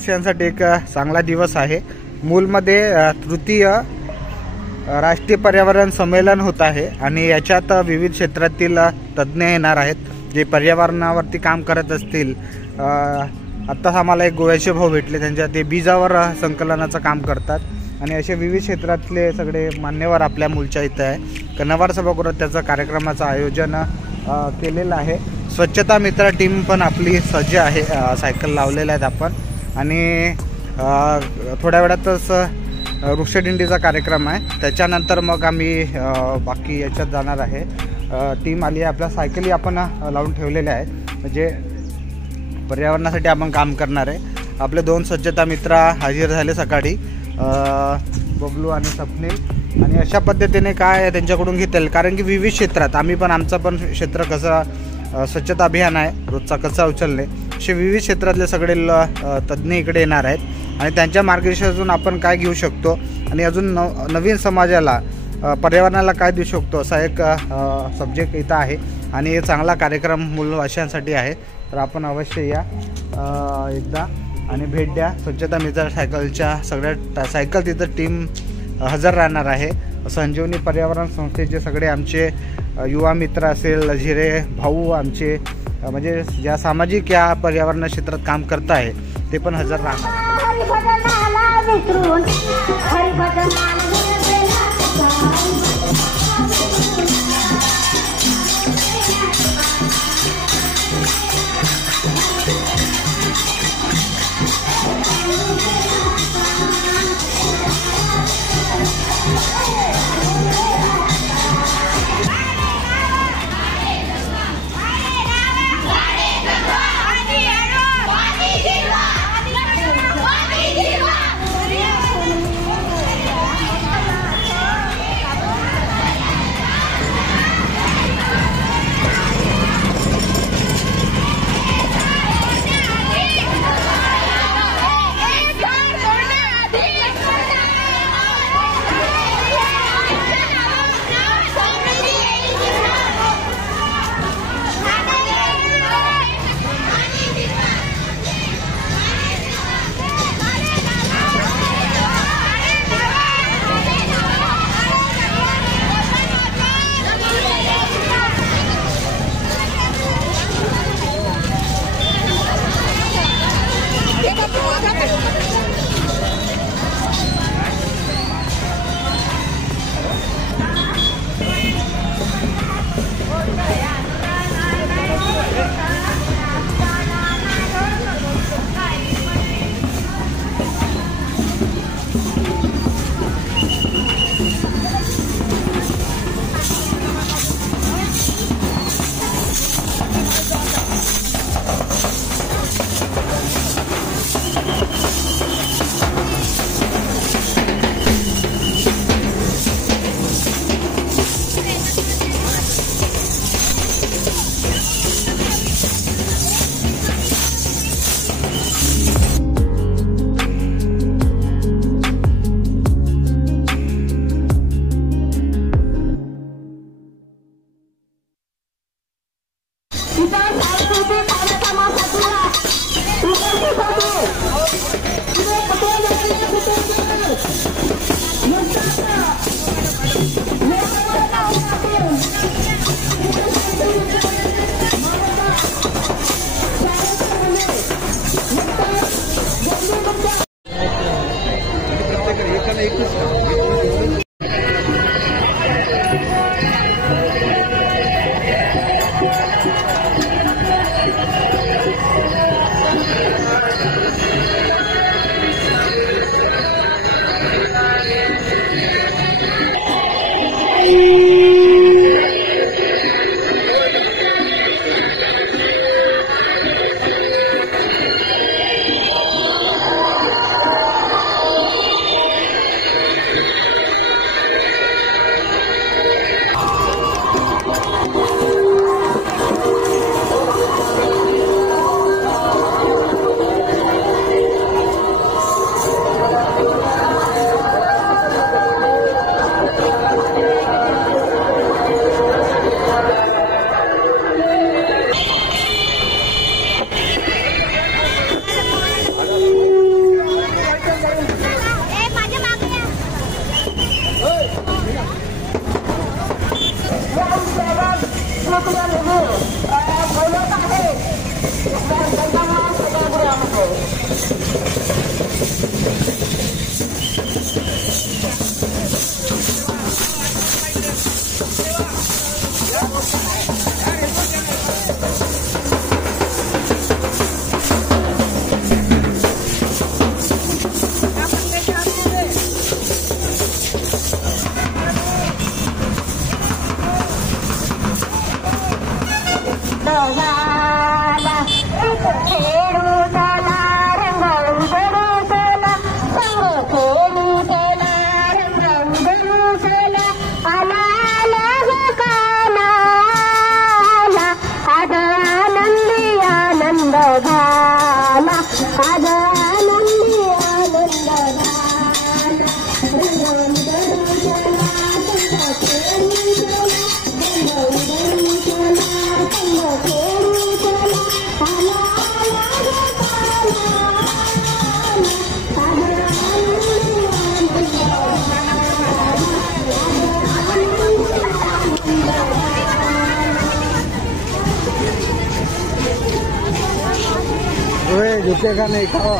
मूलवासियांसाठी एक चांगला दिवस आहे। मूलमध्ये तृतीय राष्ट्रीय पर्यावरण संमेलन होत आहे आणि याच्यात विविध क्षेत्रातील तज्ञ येणार आहेत जे पर्यावरणावरती काम करत असतील। आत्ताच आम्हाला एक गोव्याचे भाऊ भेटले, त्यांच्या ते बीजावर संकलनाचं काम करतात आणि असे विविध क्षेत्रातले सगळे मान्यवर आपल्या मूलच्या इथं आहे। कन्नवार सभागृहात त्याचं कार्यक्रमाचं आयोजन केलेलं आहे। स्वच्छता मित्र टीम पण आपली सज्ज आहे, सायकल लावलेल्या आहेत आपण आणि थोड्या वेळातच वृक्षदिंडीचा कार्यक्रम आहे, त्याच्यानंतर मग आम्ही बाकी याच्यात जाणार आहे। टीम आली आहे, आपल्या सायकली आपण लावून ठेवलेल्या आहेत म्हणजे पर्यावरणासाठी आपण काम करणार आहे। आपले 2 स्वच्छता मित्र हजर झाले सकाळी, बबलू आणि स्वप्नील, आणि अशा पद्धतीने काय त्यांच्याकडून घेतील कारण की विविध क्षेत्रात आम्ही पण आमचं पण क्षेत्र कसं स्वच्छता अभियान आहे, रोजचा कचरा उचलणे, असे विविध क्षेत्रातले सगळे तज्ज्ञ इकडे येणार आहेत आणि त्यांच्या मार्गदर्शनातून आपण काय घेऊ शकतो आणि अजून नवीन समाजाला पर्यावरणाला काय देऊ शकतो असा एक सब्जेक्ट इथं आहे आणि हे चांगला कार्यक्रम मूलवासियांसाठी आहे। तर आपण अवश्य या एकदा आणि भेट द्या। स्वच्छता मित्र सायकलच्या सगळ्या सायकल तिथं टीम हजर राहणार आहे। संजीवनी पर्यावरण संस्थेचे सगळे आमचे युवा मित्र असेल, झिरे भाऊ आमचे म्हणजे ज्या सामाजिक या पर्यावरण क्षेत्रात काम करत आहे ते पण हजर राहणार। घेते का नाही खावा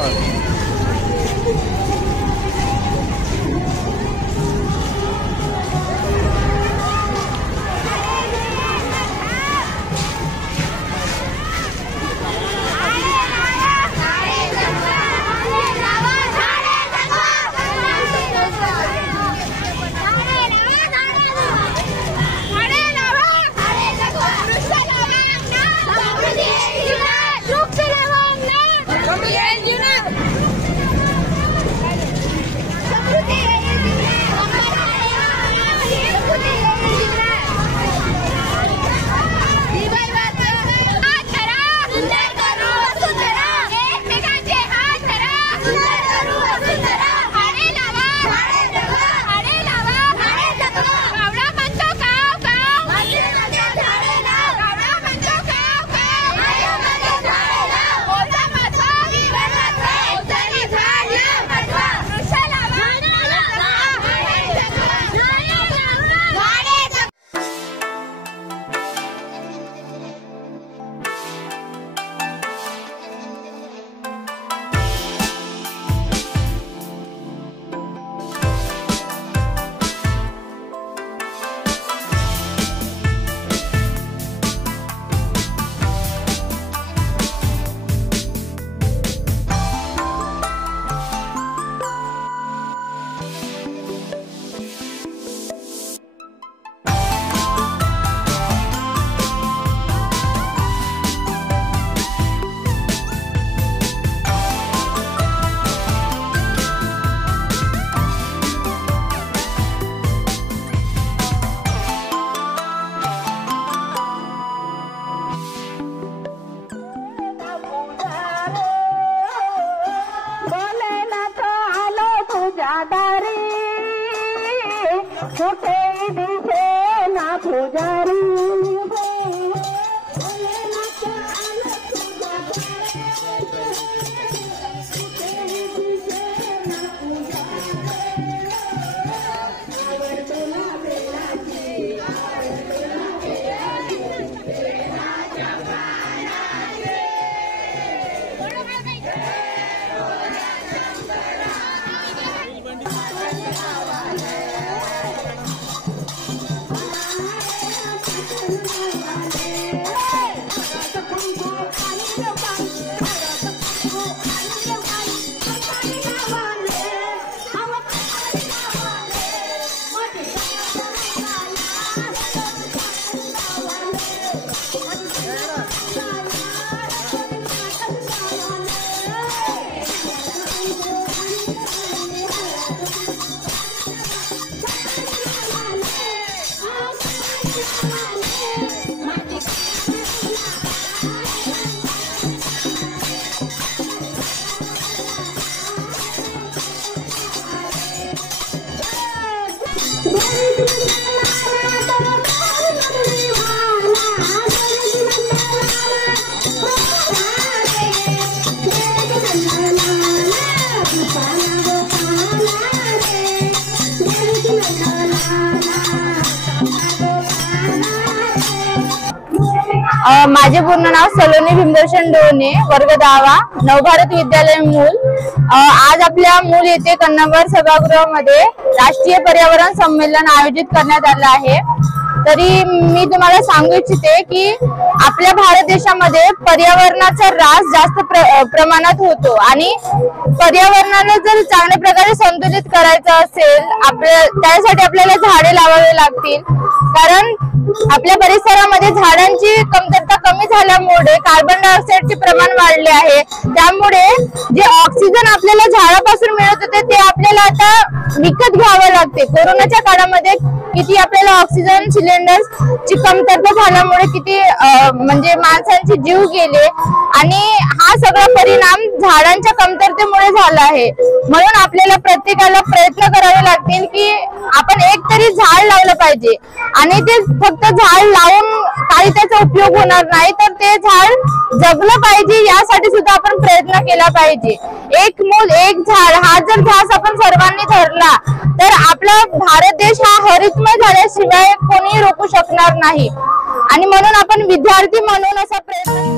छोटे दिसे ना पुजारी माझे पूर्ण नाव सलोनी भीमदर्शन डोने, वर्ग 10वा, नवभारत विद्यालय मूल। आज आपल्या मूल येथे कन्नबर सभागृहामध्ये राष्ट्रीय पर्यावरण संमेलन आयोजित करण्यात आले आहे। तरी मी तुम्हाला सांगू इच्छिते की आपल्या भारत देशामध्ये पर्यावरणाचा ऱ्हास जास्त प्रमाणात होतो आणि पर्यावरणाला जर चांगल्या प्रकारे संतुलित करायचं असेल त्यासाठी आपल्याला झाडे लावावे लागतील, कारण आपल्या परिसरामध्ये झाडांची कमतरता कमी झाल्यामुळे कार्बन डायऑक्साईडचे प्रमाण वाढले आहे। त्यामुळे जे ऑक्सिजन आपल्याला झाडापासून मिळत होते ते आपल्याला आता विकत घ्यावे लागते। कोरोनाच्या काळामध्ये किती आपल्याला ऑक्सिजन सिलेंडर्स ची कमतरता झाल्यामुळे किती म्हणजे माणसांचे जीव गेले आणि हा सगळा परिणाम झाडांच्या कमतरतेमुळे झाला आहे। म्हणून आपल्याला प्रत्येकाला प्रयत्न करावे लागतील की आपण एक तरी झाड लावलं पाहिजे आणि ते फक्त झाड लावून काही त्याचा उपयोग होणार नाही, तर ते झाड जगलं पाहिजे यासाठी सुद्धा आपण प्रयत्न केला पाहिजे। एक मूल एक झाड हा जर ध्यास आपण सर्वांनी धरला तर आपला भारत देश हा हरितमय झाल्याशिवाय कोणी रोखू शकणार नाही आणि म्हणून आपण विद्यार्थी म्हणून असा प्रयत्न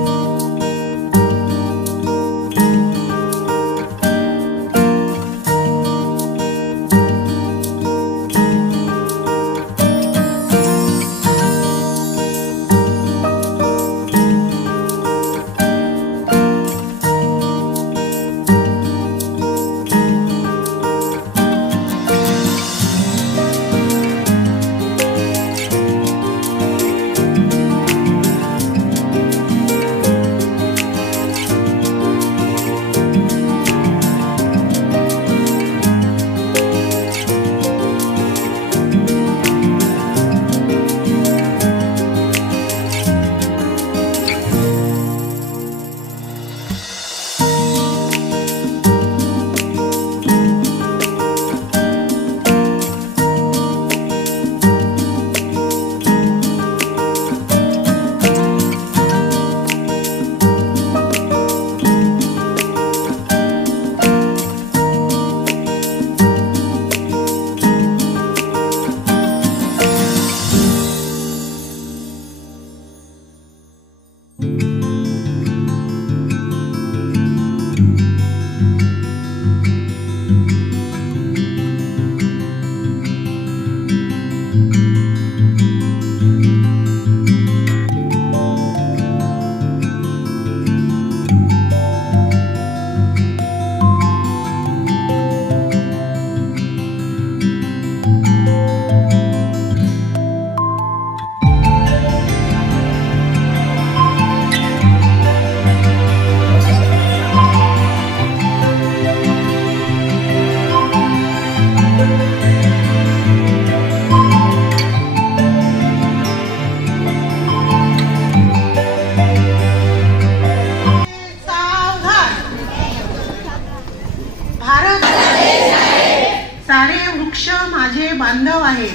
बांधव आहे,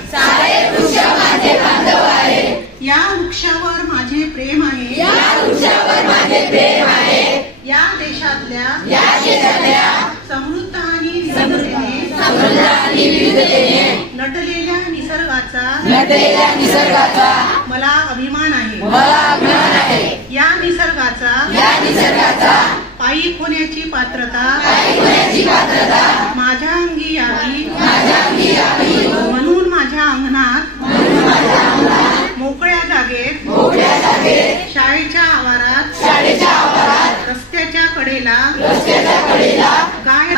या वृक्षावर माझे प्रेम आहे, या देशातल्या समृद्ध आणि विविधतेने नटलेल्या निसर्गाचा मला अभिमान आहे। या निसर्गाचा पायी होण्याची पात्रता माझ्या अंगी यावी म्हणून माझ्या अंगणात मोकळ्या जागेत शाळेच्या आवारात रस्त्याच्या कडेला गाय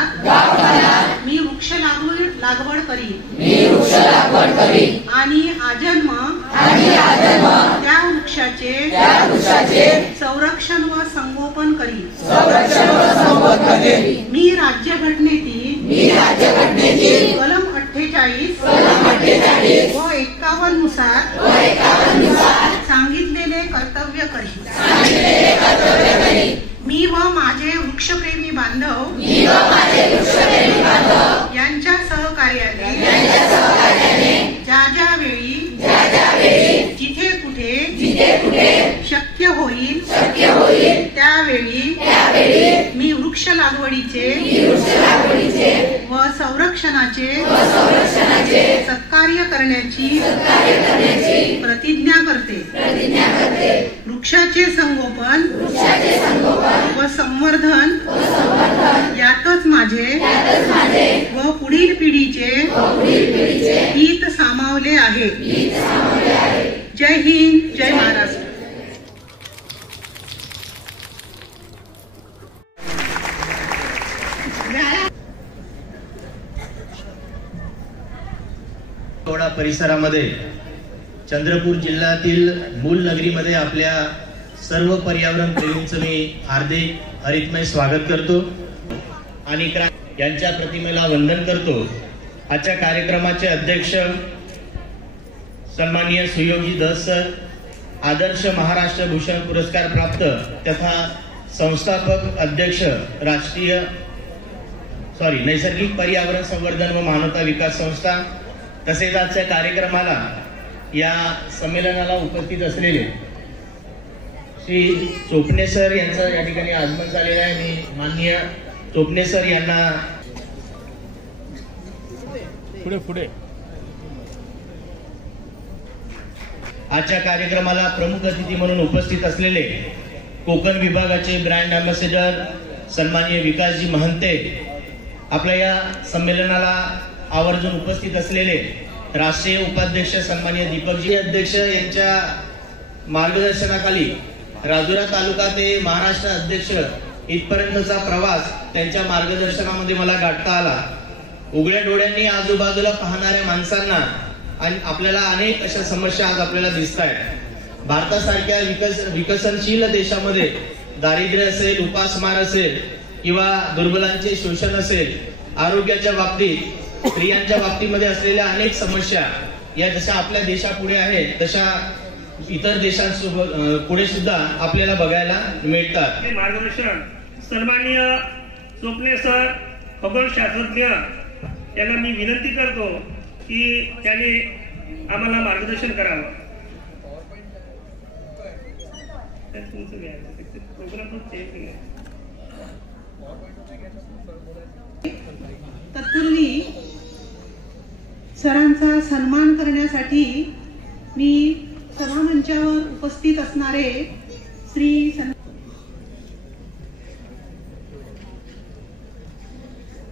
मी वृक्ष लागवड करी आणि आजन्म त्या वृक्षाचे संरक्षण व संगोपन करी। मी राज्यघटनेतील कलम 48 व 51 नुसार सांगितलेले कर्तव्य करी। मी व माझे वृक्षप्रेमी बांधव यांच्या सहकार्याने ज्या वेळी जिथे कुठे शक्य होईल त्यावेळी मी वृक्ष लागवडीचे व संरक्षणाचे सत्कार्य करण्याची प्रतिज्ञा करते। वृक्षाचे संगोपन व संवर्धन यातच माझे व पुढील पिढीचे हित सामावले आहे. जय हिंद, जय महाराष्ट्र. टोळा परिसरामध्ये चंद्रपूर जिल्ह्यातील मूल नगरीमध्ये आपल्या सर्व पर्यावरण प्रेमींचं मी हार्दिक हरितमय स्वागत करतो आणि यांच्या प्रतिमेला वंदन करतो. आजच्या कार्यक्रमाचे अध्यक्ष सन्माननीय सुयोगी दस सर, आदर्श महाराष्ट्र भूषण पुरस्कार प्राप्त तथा संस्थापक अध्यक्ष नैसर्गिक पर्यावरण संवर्धन व मानवता विकास संस्था, तसेच आजच्या कार्यक्रमाला या संमेलनाला उपस्थित असलेले श्री चोपणे सर यांचं या ठिकाणी आगमन झालेलं आहे. मी माननीय चोपणे सर यांना पुढे आजच्या कार्यक्रमाला प्रमुख अतिथी म्हणून उपस्थित असलेले कोकण विभागाचे ब्रँड अँबॅसेडर सन्माननीय विकासजी महंते, आपल्या या संमेलनाला आवर्जून उपस्थित असलेले राष्ट्रीय उपाध्यक्ष सन्माननीय दीपकजी अध्यक्ष यांच्या मार्गदर्शनाखाली राजुरा तालुका ते महाराष्ट्र अध्यक्ष इथपर्यंतचा प्रवास त्यांच्या मार्गदर्शनामध्ये मला गाठता आला. उघड्या डोळ्यांनी आजूबाजूला पाहणाऱ्या माणसांना आणि आपल्याला अनेक अशा समस्या आज आपल्याला दिसत आहेत. भारतासारख्या विकसनशील देशामध्ये दारिद्र्य असेल, उपासमार असेल किंवा दुर्बलांचे शोषण असेल, आरोग्याच्या बाबतीत, स्त्रियांच्या बाबतीमध्ये असलेल्या अनेक समस्या या जशा आपल्या देशापुढे आहेत तशा इतर देशांसोबत पुढे सुद्धा आपल्याला बघायला मिळतात. मार्गदर्शन सन्माननीय चोपणे सर खगोलशास्त्रज्ञ यांना मी विनंती करतो की त्यांनी आम्हाला मार्गदर्शन करावं. तत्पूर्वी सरांचा सन्मान करण्यासाठी मी सभामंचावर उपस्थित असणारे श्री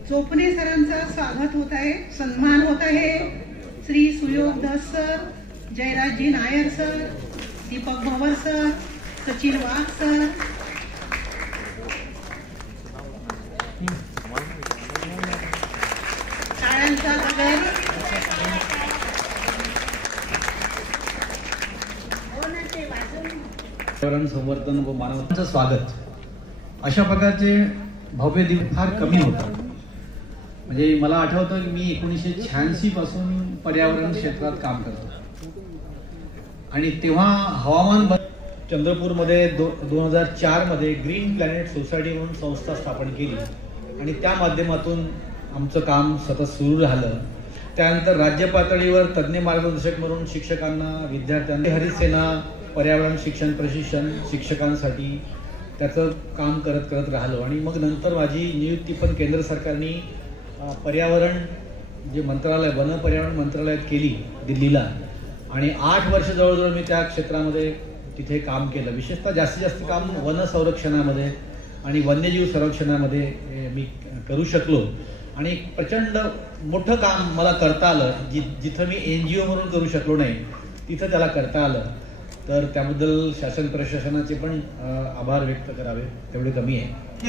चोपणे सरांचा स्वागत होत आहे, सन्मान होत आहे. श्री सुयोग दस सर, जयराजजी नायर सर, दीपक भवर सर, सचिन वाघ सर, टाळ्यांचा गजर. पर्यावरण संवर्धन व मानवताचं स्वागत अशा प्रकारचे भव्य दिवस फार कमी होतात. म्हणजे मला आठवतं की मी 1986 पासून पर्यावरण क्षेत्रात काम करतो आणि तेव्हा हवामान चंद्रपूरमध्ये 2004 मध्ये ग्रीन प्लॅनेट सोसायटी म्हणून संस्था स्थापन केली आणि त्या माध्यमातून आमचं काम सतत सुरू राहिलं. त्यानंतर राज्य पातळीवर तज्ज्ञ मार्गदर्शक म्हणून शिक्षकांना, विद्यार्थ्यांना हरित सेना पर्यावरण शिक्षण प्रशिक्षण शिक्षकांसाठी त्याचं काम करत राहिलो आणि मग नंतर माझी नियुक्ती पण केंद्र सरकारने पर्यावरण जे मंत्रालय वन पर्यावरण मंत्रालयात केली दिल्लीला आणि 8 वर्ष जवळजवळ मी त्या क्षेत्रामध्ये तिथे काम केलं. विशेषतः जास्तीत जास्त काम वन संरक्षणामध्ये आणि वन्यजीव संरक्षणामध्ये मी करू शकलो आणि प्रचंड मोठं काम मला करता आलं. जिथं मी NGO म्हणून करू शकलो नाही तिथं त्याला करता आलं. तर त्याबद्दल शासन प्रशासनाचे पण आभार व्यक्त करावे तेवढे कमी आहे.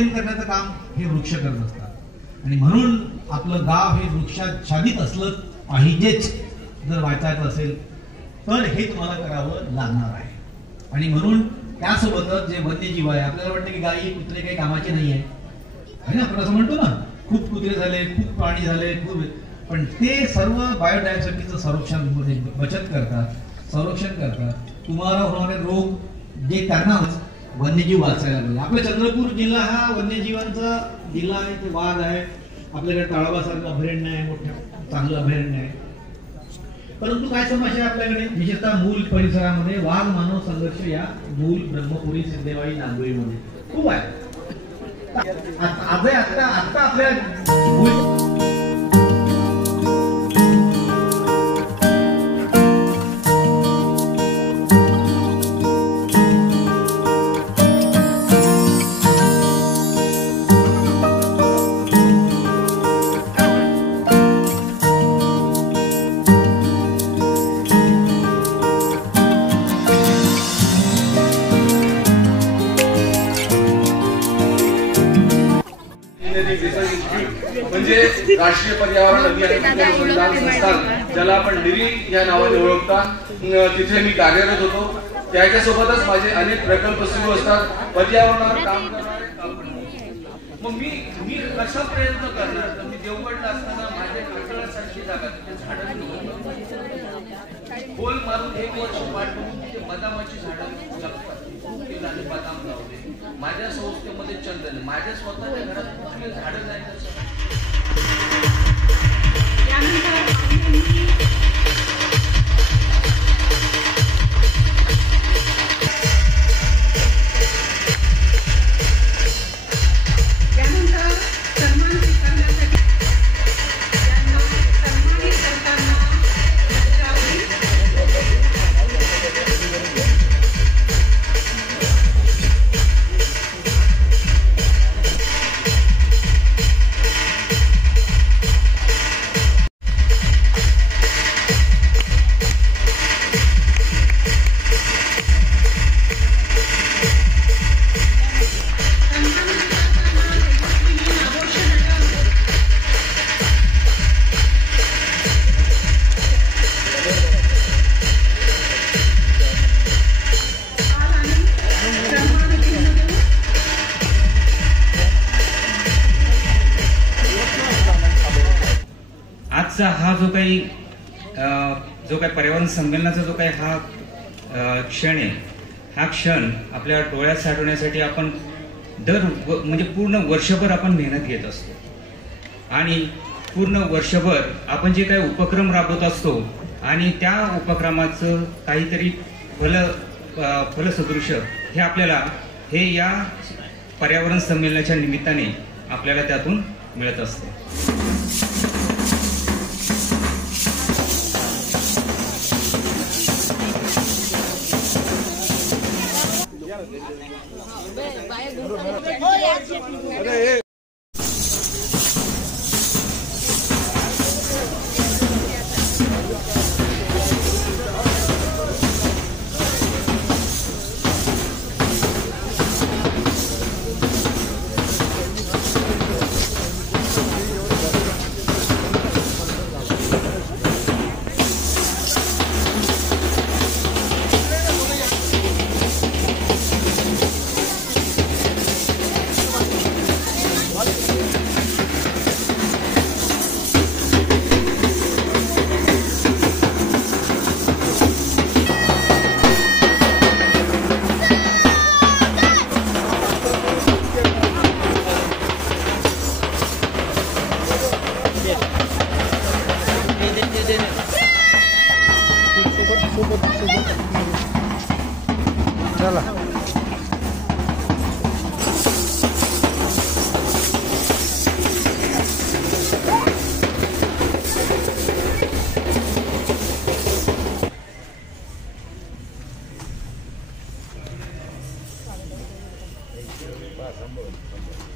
करण्याचं काम हे वृक्ष करत असतात आणि म्हणून आपलं गाव हे वृक्षाच्छादित असलं पाहिजेच. जर वाचायचं असेल तर हे तुम्हाला करावं लागणार आहे आणि म्हणून त्यासोबतच जे वन्यजीव आहे, आपल्याला वाटतं की गायी कुत्रे काही कामाचे नाही आहे ना, आपण असं म्हणतो ना, खूप कुत्रे झाले, खूप प्राणी झाले, पण ते सर्व बायोडायव्हर्सिटीचं संरक्षण बचत करतात, संरक्षण करतात. तुम्हाला होणारे रोग जे त्यांना वन्यजीव वाचायला पाहिजे. आपला चंद्रपूर जिल्हा हा वन्यजीवांचा जिल्हा आहे. ते वाघ आहे, आपल्याकडे ताळोबासारखं अभयारण्य आहे, मोठं चांगलं अभयारण्य आहे. परंतु काय समस्या आहे आपल्याकडे, विशेषतः मूल परिसरामध्ये वाघ मानव संघर्ष या मूल ब्रह्मपुरी सिद्धेवाडी नांदोळीमध्ये खूप आहे. आता आपल्या म्हणजे राष्ट्रीय पर्यावरण अभियान अनुसंधान संस्थान, ज्याला आपण निरी या नावाने ओळखता, तिथे मी कार्यरत होतो. त्याच्यासोबतच माझे अनेक प्रकल्प सुरू असतात पर्यावरणावर काम करणारे. मग मी कसा प्रयत्न करणार? तर मी देवगडला असताना माझ्या काकडासारखी जागा तिथे झाडं गोल मारून 1 वर्ष वाट बघून तिथे बदामाची झाडं लागतात. बदाम लावले. माझ्या संस्थेमध्ये चंदन, माझ्या स्वतःच्या घरात कुठले झाडं नाही. हा जो काही पर्यावरण संमेलनाचा जो काही हा क्षण आहे, हा क्षण आपल्या डोळ्यात साठवण्यासाठी आपण म्हणजे पूर्ण वर्षभर आपण मेहनत घेत असतो. आणि पूर्ण वर्षभर आपण जे काही उपक्रम राबवत असतो आणि त्या उपक्रमाचं काहीतरी फलसदृश्य हे आपल्याला या पर्यावरण संमेलनाच्या निमित्ताने आपल्याला त्यातून मिळत असते.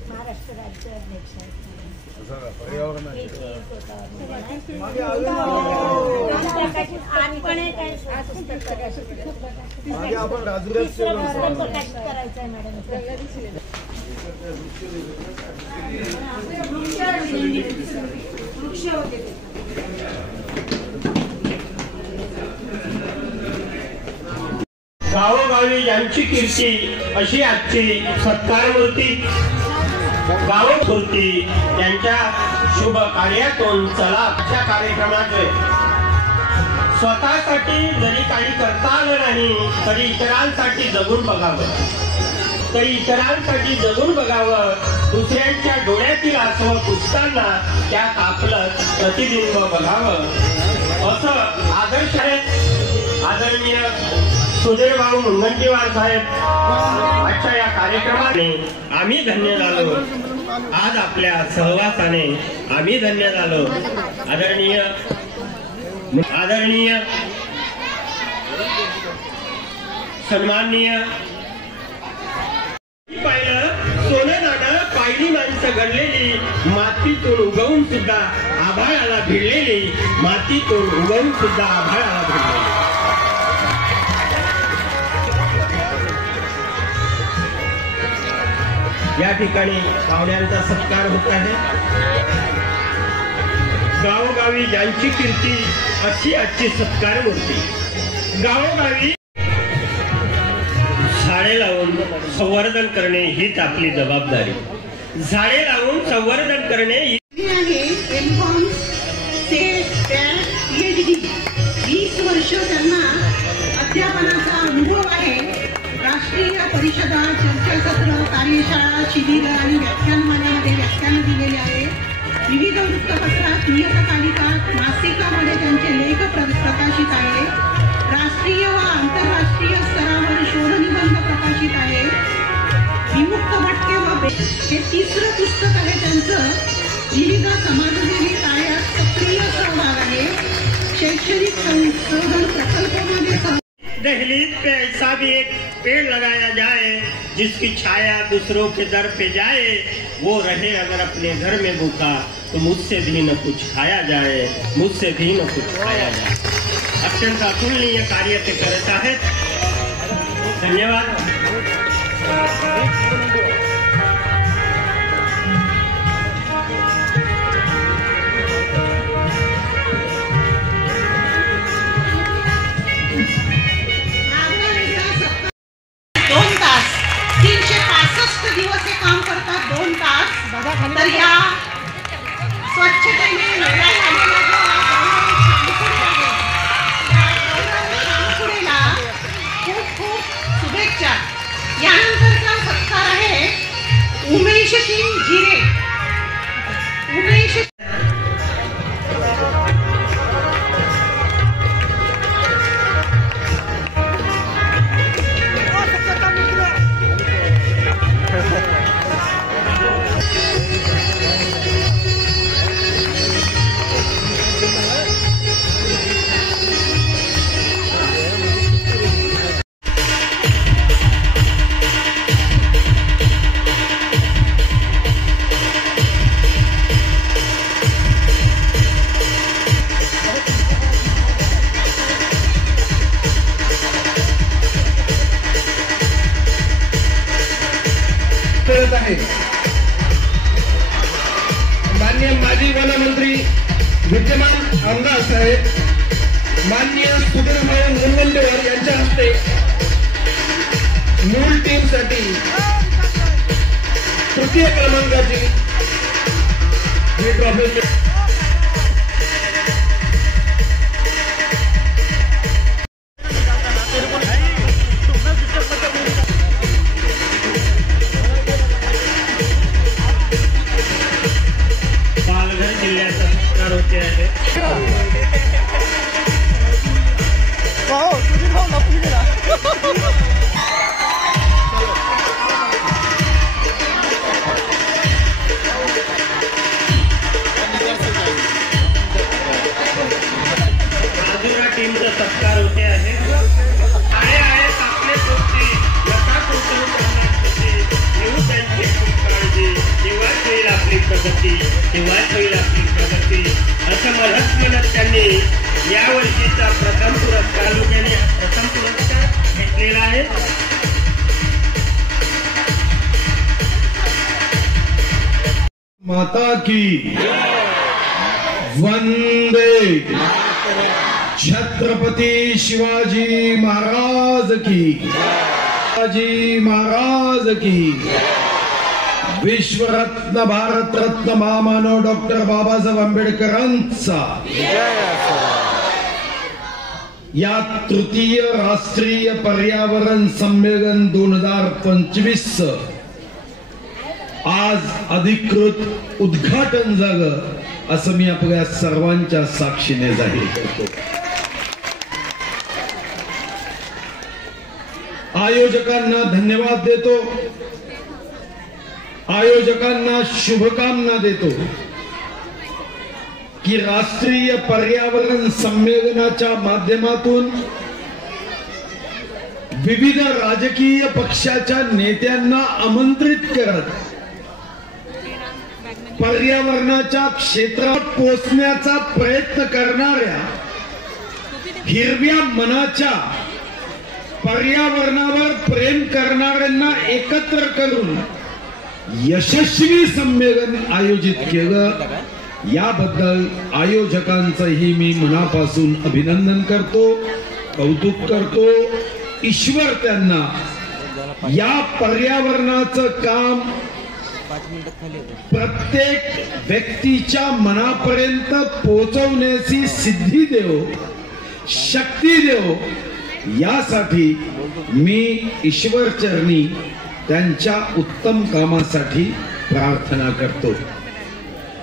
महाराष्ट्र राज्य अध्यक्ष आपण प्रकाशित करायचं आहे मॅडम. वृक्ष वगैरे गावोगावी यांची कीर्ती अशी आजची सत्कारमूर्ती गावोपूर्ती यांच्या शुभ कार्यातून चला आजच्या कार्यक्रमाचे स्वतःसाठी जरी काही करता आलं नाही तरी इतरांसाठी जगून बघावं, दुसऱ्यांच्या डोळ्यातील आसवं पुसताना त्यात आपलं प्रतिबिंब बघावं असं आदर्श आहे. आदरणीय सुधीर भाऊ मुनगंटीवार साहेब आजच्या या कार्यक्रमाने आम्ही धन्य झालो. आज आपल्या सहवासाने आम्ही धन्य झालो. आदरणीय सन्माननीय पाहिलं सोनं नाणं पाहिली माणसं घडलेली मातीतून उगवून सुद्धा आभाळाला भिडलेली या ठिकाणी पाहुण्यांचा सत्कार होत आहे. गावोगावी ज्यांची कीर्ती अशी आजची सत्कार मूर्ती. गावोगावी झाडे लावून संवर्धन करणे हीच आपली जबाबदारी. झाडे लावून संवर्धन करणे PhD 20 वर्ष त्यांना अध्यापनाचा अनुभव आहे. राष्ट्रीय परिषदा, चर्चासत्र, कार्यशाळा, शिबिर आणि व्याख्यानमालेमध्ये व्याख्यान दिलेले आहे. विविध वृत्तपत्रात, नियतकालिकात, मासिकामध्ये त्यांचे लेख प्रकाशित आहे. राष्ट्रीय व आंतरराष्ट्रीय स्तरावर शोधनिबंध प्रकाशित आहे. विमुक्त भटके व हे 3रं पुस्तक आहे त्यांचं. विविध समाजसेवी कार्यात सक्रिय सहभाग आहे. शैक्षणिक संशोधन प्रकल्पामध्ये दहलीज पे ऐसा भी एक पेड़ लगाया जाए जिसकी छाया दूसरों के दर पे जाए. वो रहे अगर अपने घर में भूखा तो मुझसे भी न कुछ खाया जाए, मुझसे भी न कुछ खाया जाए. अत्यंत अतुलनीय कार्य ते करत आहेत. धन्यवाद. दिवस हे काम करतात. 2 तास. तर या स्वच्छतेने वेगळा झालेला शांतपुडेला खूप खूप शुभेच्छा. यानंतरचा सत्कार आहे उमेश सिंग जिरे. उमेश आहे. माननीय माजी वनमंत्री विद्यमान आमदार साहेब माननीय सुधीरभाऊ मुनगंटीवार यांच्या हस्ते मूळ टीमसाठी 3य क्रमांकाची ही ट्रॉफी टीमचा सत्कार होते आहे. आपले पोटे यथा कोणत्याही करण्यासाठी येऊ त्यांची खूप काळजी. तेव्हाच होईल आपली प्रगती, तेव्हाच होईल आपली प्रगती असं म्हणत त्यांनी यावर्षीचा प्रथम पुरस्कार तालुक्याने प्रथम पुरस्कार घेतलेला आहे. माता की वंदे छत्रपती शिवाजी महाराज की, शिवाजी महाराज की, विश्वरत्न भारतरत्न महामानव डॉक्टर बाबासाहेब आंबेडकरांचा या 3य राष्ट्रीय पर्यावरण संमेलन 2025 आज अधिकृत उद्घाटन झालं असं मी आपल्या सर्वांच्या साक्षीने जाहीर करतो. आयोजकांना धन्यवाद देतो, आयोजकांना शुभकामना देतो की राष्ट्रीय पर्यावरण संमेलनाच्या माध्यमातून विविध राजकीय पक्षाच्या नेत्यांना आमंत्रित करत पर्यावरणाच्या क्षेत्रात पोहोचण्याचा प्रयत्न करणाऱ्या हिरव्या मनाच्या पर्यावरणावर प्रेम करणाऱ्यांना एकत्र करून यशस्वी संमेलन आयोजित केलं. याबद्दल आयोजकांचंही मी मनापासून अभिनंदन करतो, कौतुक करतो. ईश्वर त्यांना या पर्यावरणाचं काम प्रत्येक व्यक्तीच्या मनापर्यंत पोहोचवण्याची सिद्धी देव, शक्ती देव, यासाठी मी ईश्वर चरणी त्यांच्या उत्तम कामासाठी प्रार्थना करतो.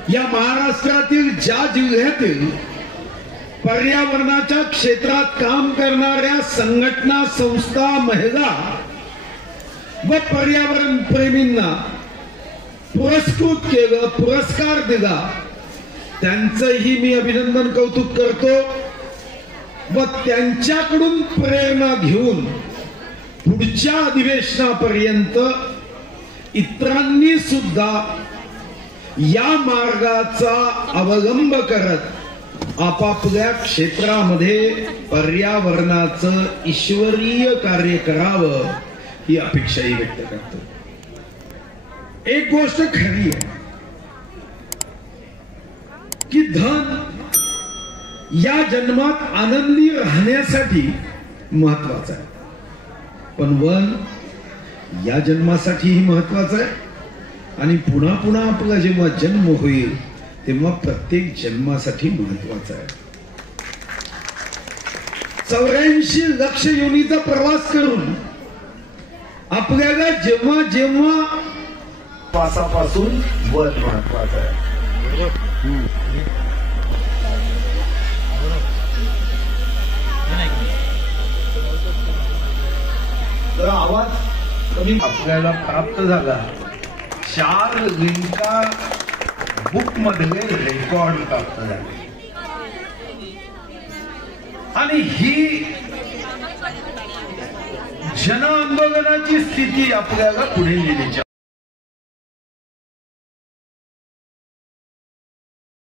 या महाराष्ट्रातील ज्या जिल्ह्यातील पर्यावरणाच्या क्षेत्रात काम करणाऱ्या संघटना, संस्था, महिला व पर्यावरण प्रेमींना पुरस्कृत केलं, पुरस्कार दिला, त्यांचंही मी अभिनंदन, कौतुक करतो. व त्यांच्याकडून प्रेरणा घेऊन पुढच्या अधिवेशनापर्यंत इतरांनी सुद्धा या मार्गाचा अवलंब करत आपापल्या क्षेत्रामध्ये पर्यावरणाचं ईश्वरीय कार्य करावं ही अपेक्षाही व्यक्त करतो. एक गोष्ट खरी आहे की धन या जन्मात आनंदी राहण्यासाठी महत्वाचं आहे, पण वन या जन्मासाठीही महत्वाचं आहे. आणि पुन्हा पुन्हा आपला जेव्हा जन्म होईल तेव्हा प्रत्येक जन्मासाठी महत्वाचं आहे. 84 लक्ष योनीचा प्रवास करून आपल्याला जेव्हा जेव्हा पासापासून वन महत्वाचं आहे. तर आवाज कमी आपल्याला प्राप्त झाला. 4 लिंका बुक मध्ये रेकॉर्ड प्राप्त झाले आणि ही जन आंदोलनाची स्थिती आपल्याला पुढे नेण्याची